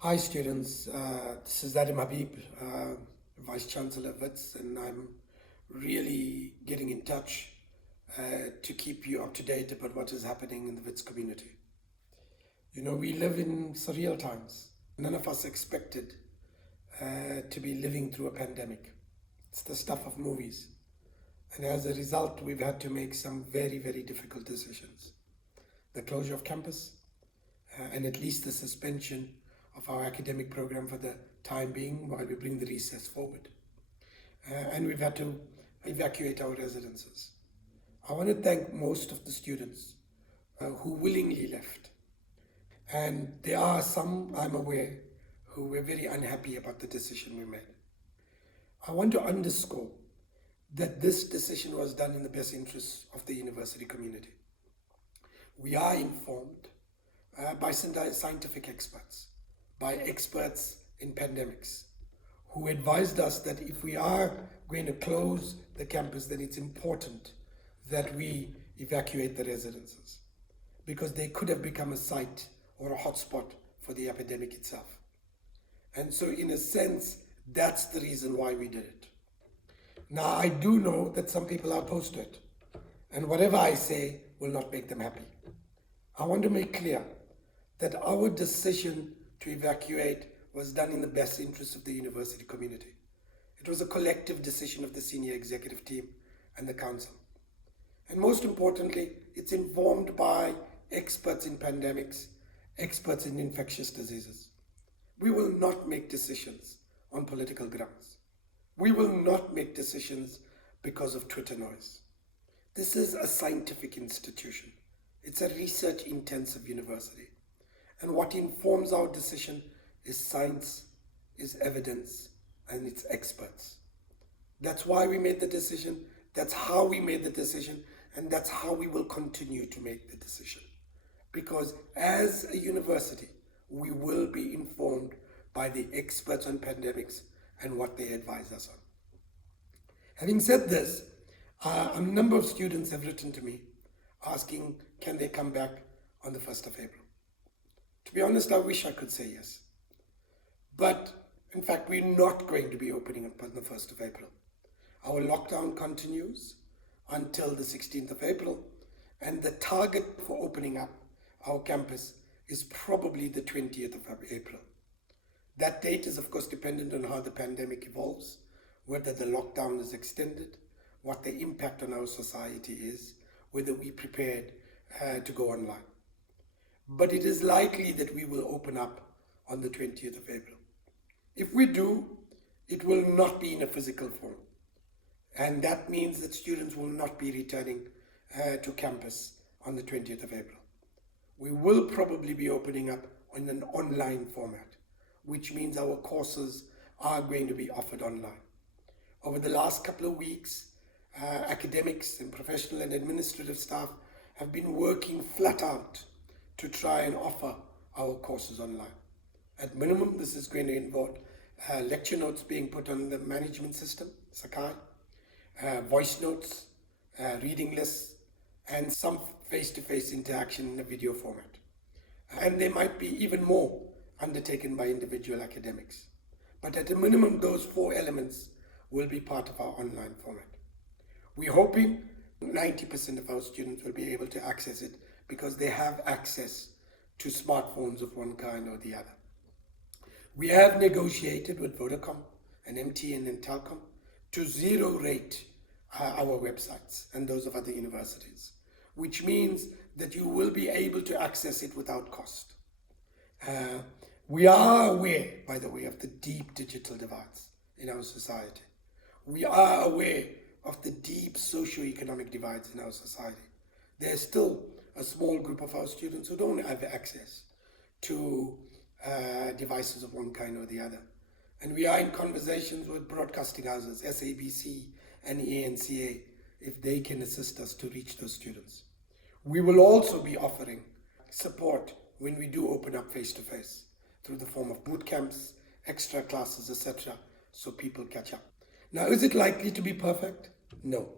Hi students, this is Adam Habib, Vice-Chancellor of Wits, and I'm really getting in touch to keep you up to date about what is happening in the Wits community. You know, we live in surreal times. None of us expected to be living through a pandemic. It's the stuff of movies. And as a result, we've had to make some very, very difficult decisions. The closure of campus, and at least the suspension of our academic program for the time being while we bring the recess forward. And we've had to evacuate our residences. I want to thank most of the students who willingly left. And there are some, I'm aware, who were very unhappy about the decision we made. I want to underscore that this decision was done in the best interests of the university community. We are informed by scientific experts, by experts in pandemics, who advised us that if we are going to close the campus, then it's important that we evacuate the residences, because they could have become a site or a hotspot for the epidemic itself. And so in a sense, that's the reason why we did it. Now, I do know that some people are opposed to it, and whatever I say will not make them happy. I want to make clear that our decision to evacuate was done in the best interest of the university community. It was a collective decision of the senior executive team and the council. And most importantly, it's informed by experts in pandemics, experts in infectious diseases. We will not make decisions on political grounds. We will not make decisions because of Twitter noise. This is a scientific institution. It's a research-intensive university. And what informs our decision is science, is evidence, and it's experts. That's why we made the decision, that's how we made the decision, and that's how we will continue to make the decision. Because as a university, we will be informed by the experts on pandemics and what they advise us on. Having said this, a number of students have written to me asking, can they come back on the 1st of April? To be honest, I wish I could say yes. But in fact, we're not going to be opening up on the 1st of April. Our lockdown continues until the 16th of April, and the target for opening up our campus is probably the 20th of April. That date is of course dependent on how the pandemic evolves, whether the lockdown is extended, what the impact on our society is, whether we're prepared to go online. But it is likely that we will open up on the 20th of April. If we do, it will not be in a physical form. And that means that students will not be returning to campus on the 20th of April. We will probably be opening up in an online format, which means our courses are going to be offered online. Over the last couple of weeks, academics and professional and administrative staff have been working flat out to try and offer our courses online. At minimum, this is going to involve lecture notes being put on the management system, Sakai, voice notes, reading lists, and some face-to-face interaction in a video format. And there might be even more undertaken by individual academics. But at a minimum, those 4 elements will be part of our online format. We're hoping 90% of our students will be able to access it because they have access to smartphones of one kind or the other. We have negotiated with Vodacom and MTN and Telkom to zero rate our websites and those of other universities, which means that you will be able to access it without cost. We are aware, by the way, of the deep digital divides in our society. We are aware of the deep socio-economic divides in our society. There's still a small group of our students who don't have access to devices of one kind or the other. And we are in conversations with broadcasting houses, SABC and ANCA, if they can assist us to reach those students. We will also be offering support when we do open up face-to-face through the form of boot camps, extra classes, etc., so people catch up. Now, is it likely to be perfect? No.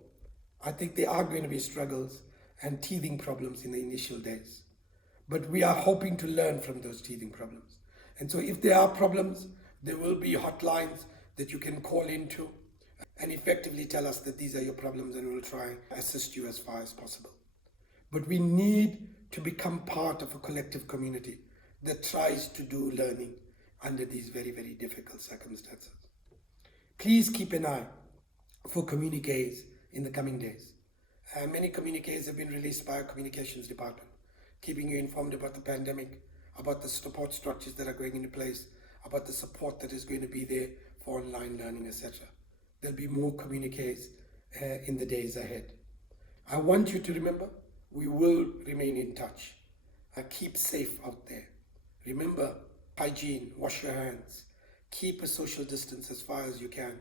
I think there are going to be struggles and teething problems in the initial days. But we are hoping to learn from those teething problems. And so if there are problems, there will be hotlines that you can call into and effectively tell us that these are your problems, and we'll try to assist you as far as possible. But we need to become part of a collective community that tries to do learning under these very, very difficult circumstances. Please keep an eye for communiques in the coming days. Many communiques have been released by our communications department, keeping you informed about the pandemic, about the support structures that are going into place, about the support that is going to be there for online learning, etc. There'll be more communiques in the days ahead. I want you to remember, we will remain in touch. Keep safe out there. Remember hygiene, wash your hands, keep a social distance as far as you can,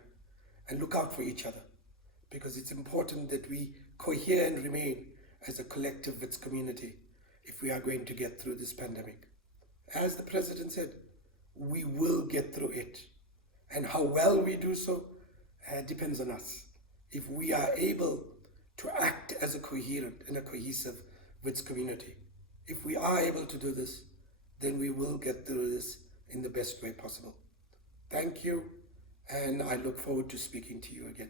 and look out for each other, because it's important that we cohere and remain as a collective Wits community if we are going to get through this pandemic. As the President said, we will get through it. And how well we do so depends on us. If we are able to act as a coherent and a cohesive Wits community, if we are able to do this, then we will get through this in the best way possible. Thank you, and I look forward to speaking to you again.